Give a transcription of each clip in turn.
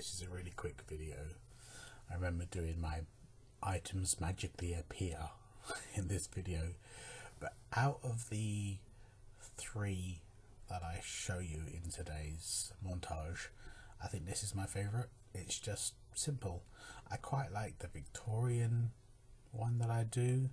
this is a really quick video. I remember doing my items magically appear in this video, but out of the 3 that I show you in today's montage, I think this is my favourite. It's just simple. I quite like the Victorian one that I do,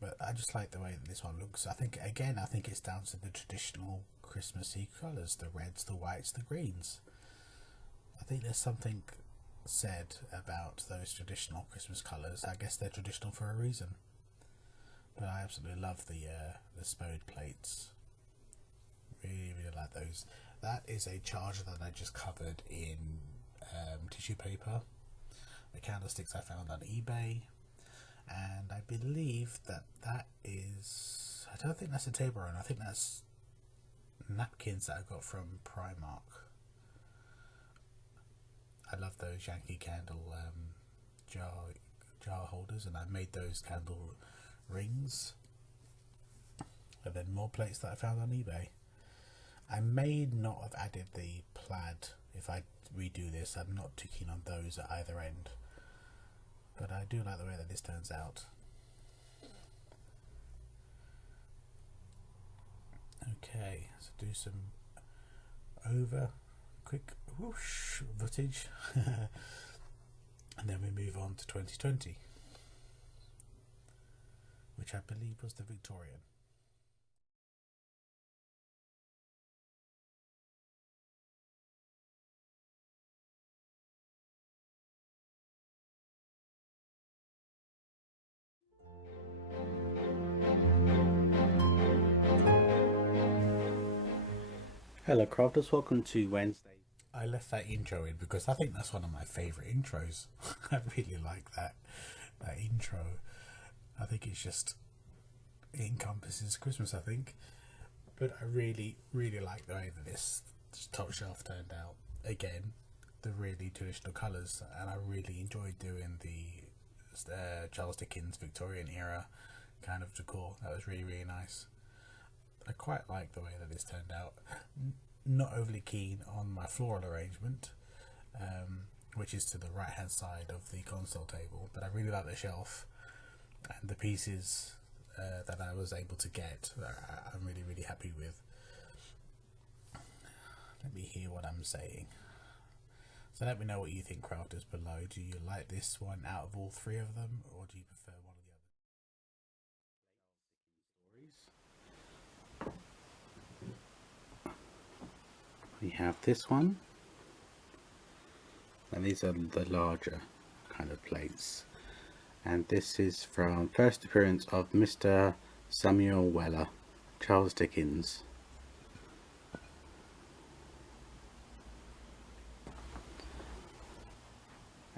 but I just like the way that this one looks. I think it's down to the traditional Christmassy colours, the reds, the whites, the greens. I think there's something said about those traditional Christmas colours. I guess they're traditional for a reason. But I absolutely love the spode plates. Really like those. That is a charger that I just covered in tissue paper. The candlesticks I found on eBay, and I believe that is, I don't think that's a table run. I think that's napkins that I got from Primark. I love those Yankee Candle jar holders, and I made those candle rings. And then more plates that I found on eBay. I may not have added the plaid if I redo this. I'm not too keen on those at either end, but I do like the way that this turns out. Okay, so do some quick whoosh footage and then we move on to 2020, which I believe was the Victorian. Hello crafters, welcome to Wednesday. I left that intro in because I think that's one of my favourite intros. I really like that intro. I think it encompasses Christmas, I think. But I really like the way that this top shelf turned out. Again, the really traditional colours, and I really enjoyed doing the Charles Dickens Victorian era kind of decor. That was really nice. I quite like the way that this turned out. Not overly keen on my floral arrangement, which is to the right hand side of the console table, but I really like the shelf and the pieces that I was able to get. I'm really happy with. Let me hear what I'm saying. So let me know what you think, crafters, below. Do you like this one out of all 3 of them, or do you prefer one of the We have this one, and these are the larger kind of plates, and this is from first appearance of Mr. Samuel Weller, Charles Dickens.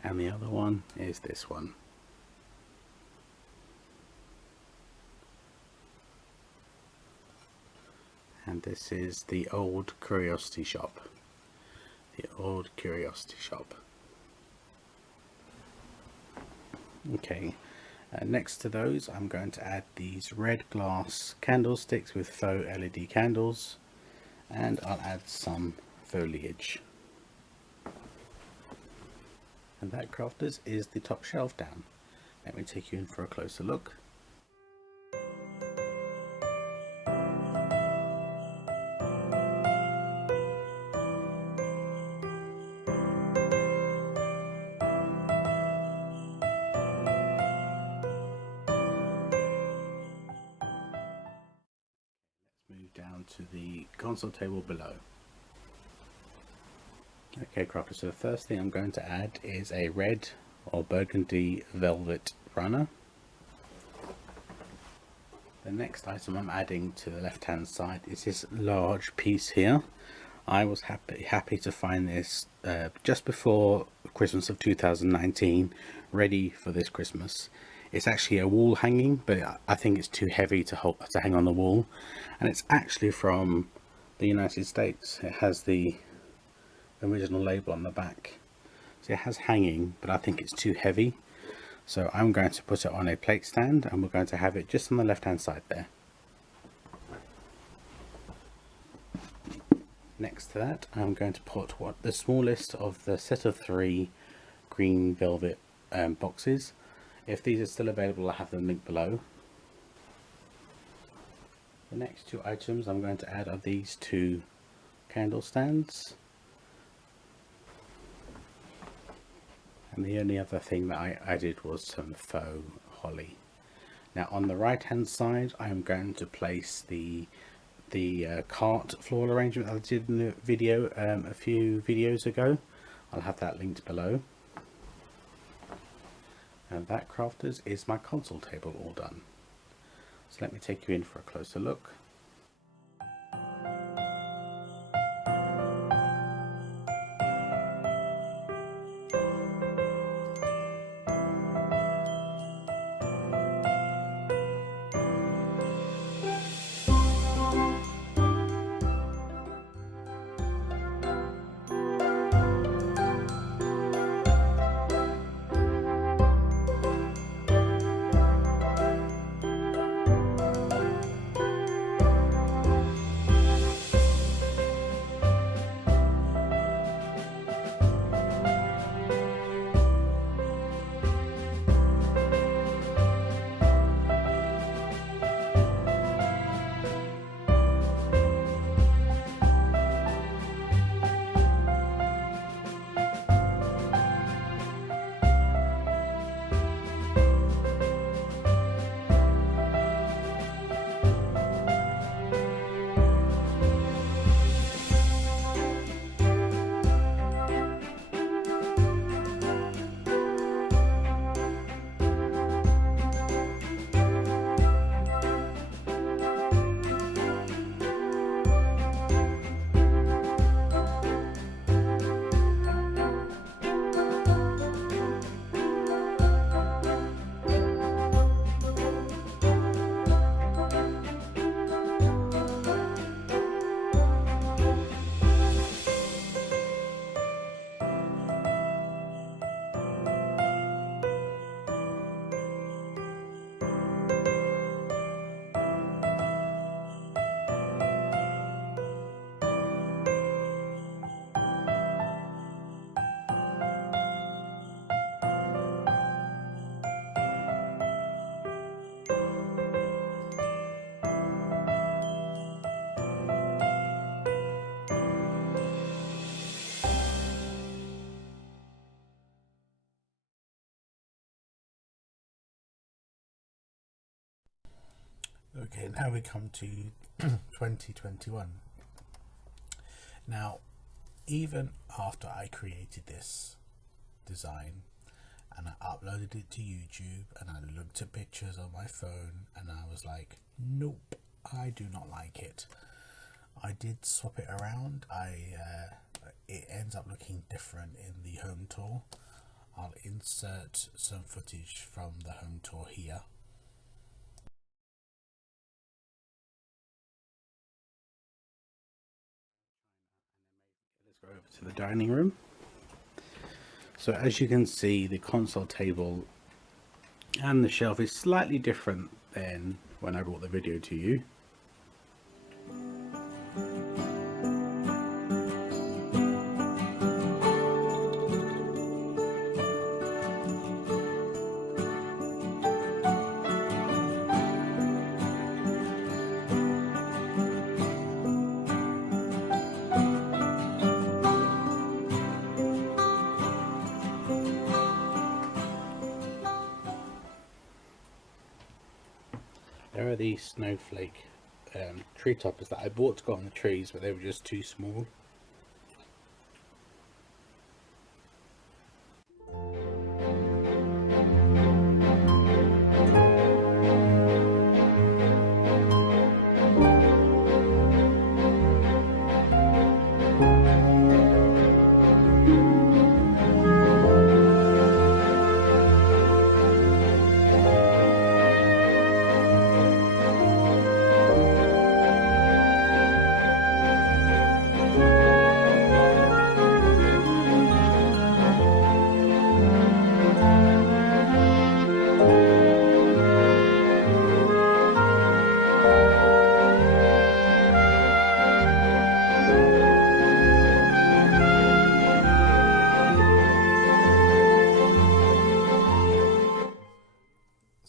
And the other one is this one. And this is the Old Curiosity Shop. The Old Curiosity Shop. Okay, next to those I'm going to add these red glass candlesticks with faux LED candles, and I'll add some foliage. And that, crafters, is the top shelf down. Let me take you in for a closer look. Move down to the console table below. Okay crafters, so the first thing I'm going to add is a red or burgundy velvet runner. The next item I'm adding to the left hand side is this large piece here. I was happy to find this just before Christmas of 2019, ready for this Christmas. It's actually a wall hanging, but I think it's too heavy to hang on the wall, and it's actually from the United States. It has the original label on the back, so it has hanging, but I think it's too heavy, so I'm going to put it on a plate stand, and we're going to have it just on the left hand side there. Next to that, I'm going to put the smallest of the set of 3 green velvet boxes. If these are still available, I'll have them linked below. The next 2 items I'm going to add are these 2 candle stands. And the only other thing that I added was some faux holly. Now on the right hand side, I'm going to place the cart floral arrangement that I did in the video a few videos ago. I'll have that linked below. And that, crafters, is my console table all done. So let me take you in for a closer look. Okay, now we come to 2021. Now, even after I created this design and I uploaded it to YouTube and I looked at pictures on my phone and I was like, nope, I do not like it. I did swap it around. It ends up looking different in the home tour. I'll insert some footage from the home tour here. Let's go over to the dining room. So as you can see, the console table and the shelf is slightly different than when I brought the video to you. There are these snowflake tree toppers that I bought to go on the trees, but they were just too small.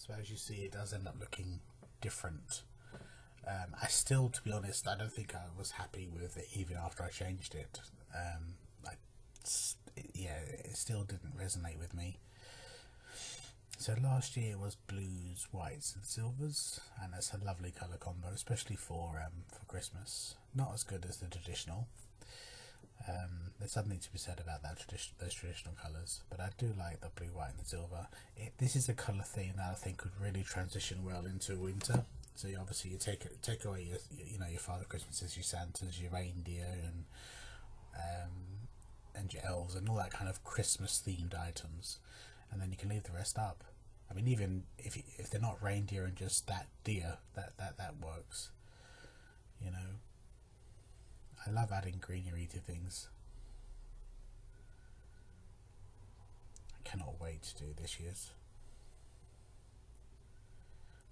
So as you see, it does end up looking different. I still, to be honest, I don't think I was happy with it even after I changed it. It still didn't resonate with me. So last year was blues, whites and silvers, and it's a lovely colour combo, especially for Christmas. Not as good as the traditional. There's something to be said about those traditional colours, but I do like the blue, white and the silver. This is a colour theme that I think could really transition well into winter. So obviously you take away your Father Christmases, your Santas, your reindeer, and your elves and all that kind of Christmas themed items, and then you can leave the rest up. I mean, even if they're not reindeer and just that deer, that works. You know, I love adding greenery to things. I cannot wait to do this year's.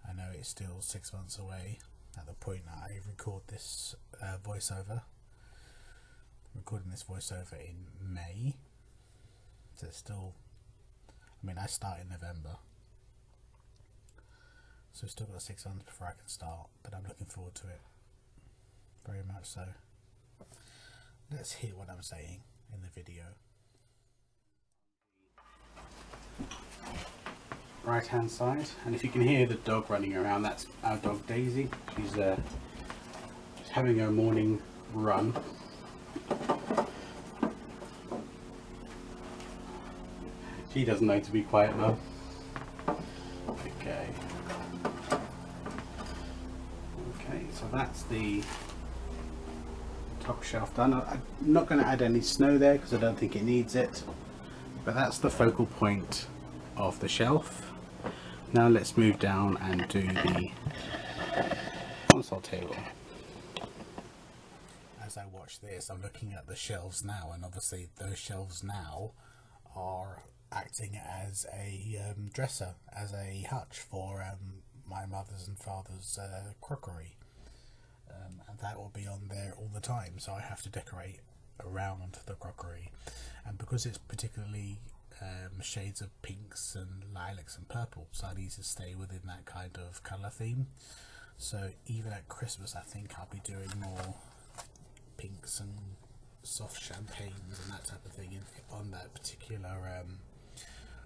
I know it's still 6 months away at the point that I record this voiceover. Recording this voiceover in May, so it's still, I mean, I start in November, so I've still got 6 months before I can start, but I'm looking forward to it, very much so. Let's hear what I'm saying in the video. Right hand side, and if you can hear the dog running around, that's our dog Daisy. She's having her morning run. She doesn't know to be quiet now. Okay, so that's the top shelf done. I'm not going to add any snow there because I don't think it needs it, but that's the focal point of the shelf. Now let's move down and do the console table. As I watch this, I'm looking at the shelves now, and obviously those shelves now are acting as a dresser, as a hutch for my mother's and father's crockery, and that will be on there all the time, so I have to decorate around the crockery. And because it's particularly shades of pinks and lilacs and purple, so I need to stay within that kind of colour theme. So even at Christmas, I think I'll be doing more pinks and soft champagnes and that type of thing on that particular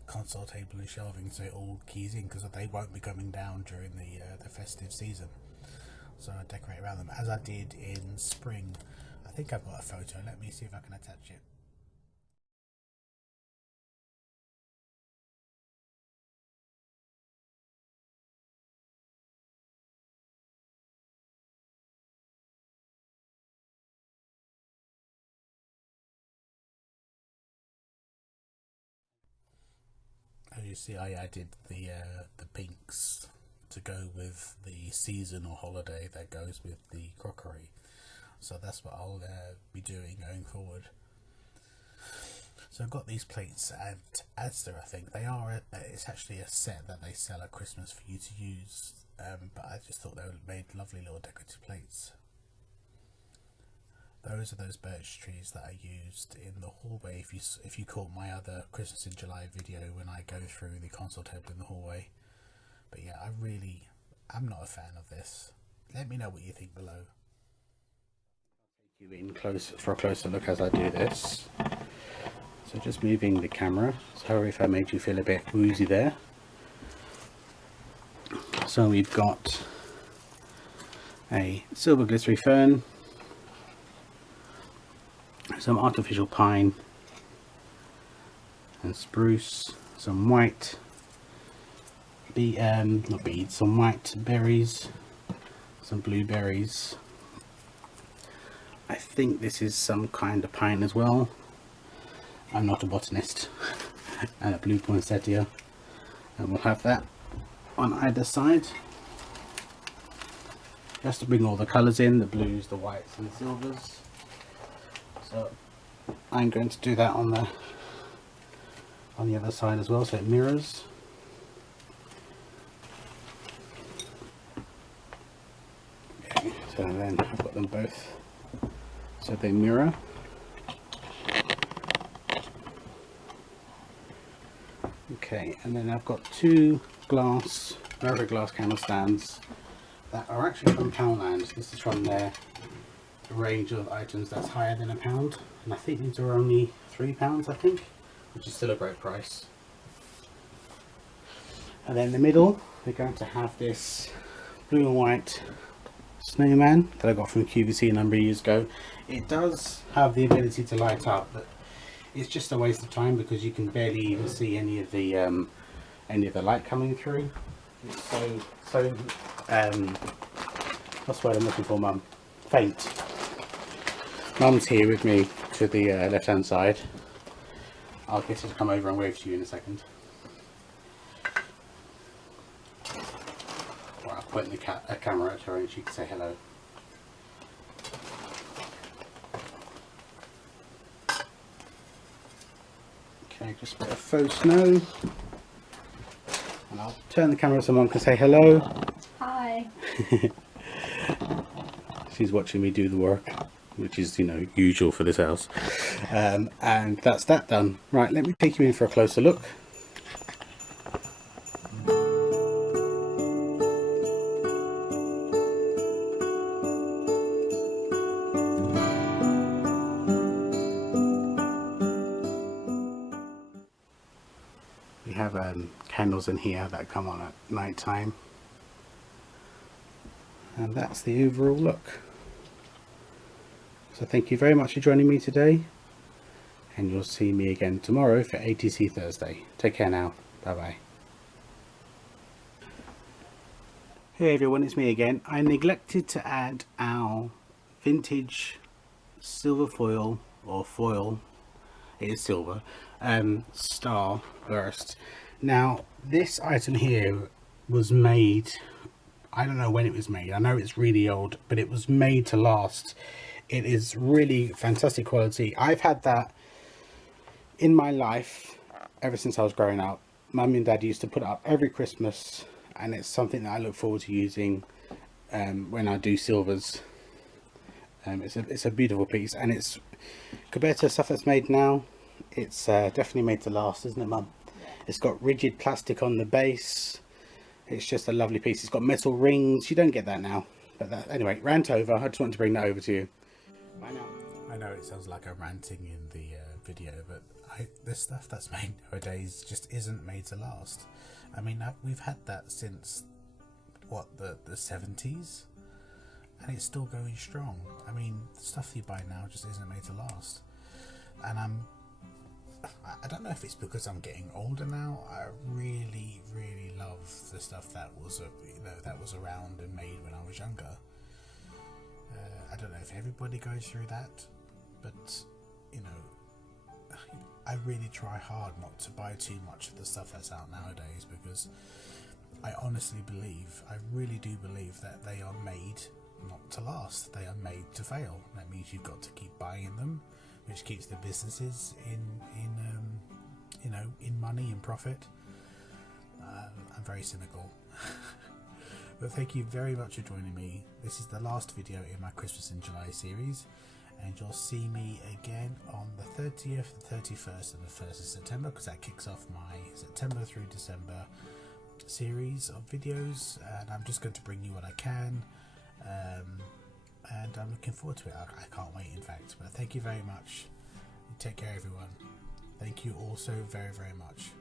console table and shelving, so it all keys in, because they won't be coming down during the festive season. So I decorate around them as I did in spring. I think I've got a photo. Let me see if I can attach it. As you see, I added the pinks to go with the season or holiday that goes with the crockery. So that's what I'll be doing going forward. So I've got these plates at Asda, I think. They are, it's actually a set that they sell at Christmas for you to use, but I just thought they were made lovely little decorative plates. Those are those birch trees that I used in the hallway. If you caught my other Christmas in July video when I go through the console table in the hallway. But yeah, I'm not a fan of this. Let me know what you think below. Take you in close for a closer look as I do this. So just moving the camera. Sorry if I made you feel a bit woozy there. So we've got a silver glittery fern, some artificial pine and spruce, some white not beads, some white berries, some blueberries. I think this is some kind of pine as well. I'm not a botanist. And a blue poinsettia, and we'll have that on either side just to bring all the colours in, the blues, the whites and the silvers. So I'm going to do that on the other side as well, so it mirrors. Okay, so then I've got them both so they mirror. Okay, and then I've got two glass, very glass candle stands that are actually from Poundland. This is from their range of items that's higher than £1, and I think these are only £3, I think, which is still a great price. And then in the middle, we're going to have this blue and white snowman that I got from QVC a number of years ago. It does have the ability to light up, but it's just a waste of time because you can barely even see any of the light coming through. It's so what's the word I'm looking for, Mum? Faint. Mum's here with me to the left hand side. I'll get her to come over and wave to you in a second. Or I'll point a camera at her and she can say hello. Okay, just a bit of faux snow. And I'll turn the camera so Mum can say hello. Hi. She's watching me do the work, which is, you know, usual for this house. And that's that done. Right, let me take you in for a closer look. We have candles in here that come on at night time. And that's the overall look. So thank you very much for joining me today, and you'll see me again tomorrow for ATC Thursday. Take care now. Bye bye. Hey everyone, it's me again. I neglected to add our vintage silver foil, or foil, it is silver, star burst. Now this item here was made, I don't know when it was made, I know it's really old, but it was made to last. It is really fantastic quality. I've had that in my life ever since I was growing up. Mum and Dad used to put it up every Christmas, and it's something that I look forward to using when I do silvers. It's a beautiful piece, and it's, compared to stuff that's made now, it's definitely made to last, isn't it, Mum? Yeah. It's got rigid plastic on the base. It's just a lovely piece. It's got metal rings. You don't get that now. But that, anyway, rant over. I just wanted to bring that over to you. Bye now. I know it sounds like I'm ranting in the video, but this stuff that's made nowadays just isn't made to last. I mean, we've had that since, what, the 70s? And it's still going strong. I mean, the stuff you buy now just isn't made to last. And I don't know if it's because I'm getting older now. I really love the stuff that was that was around and made when I was younger. I don't know if everybody goes through that, but you know, I really try hard not to buy too much of the stuff that's out nowadays, because I honestly believe, I really do believe, that they are made not to last. They are made to fail. That means you've got to keep buying them, which keeps the businesses in money and profit. I'm very cynical. But thank you very much for joining me. This is the last video in my Christmas in July series, and you'll see me again on the 30th, the 31st and the 1st of September, because that kicks off my September through December series of videos, and I'm just going to bring you what I can, and I'm looking forward to it. I can't wait, in fact. But thank you very much. Take care, everyone. Thank you all so very much.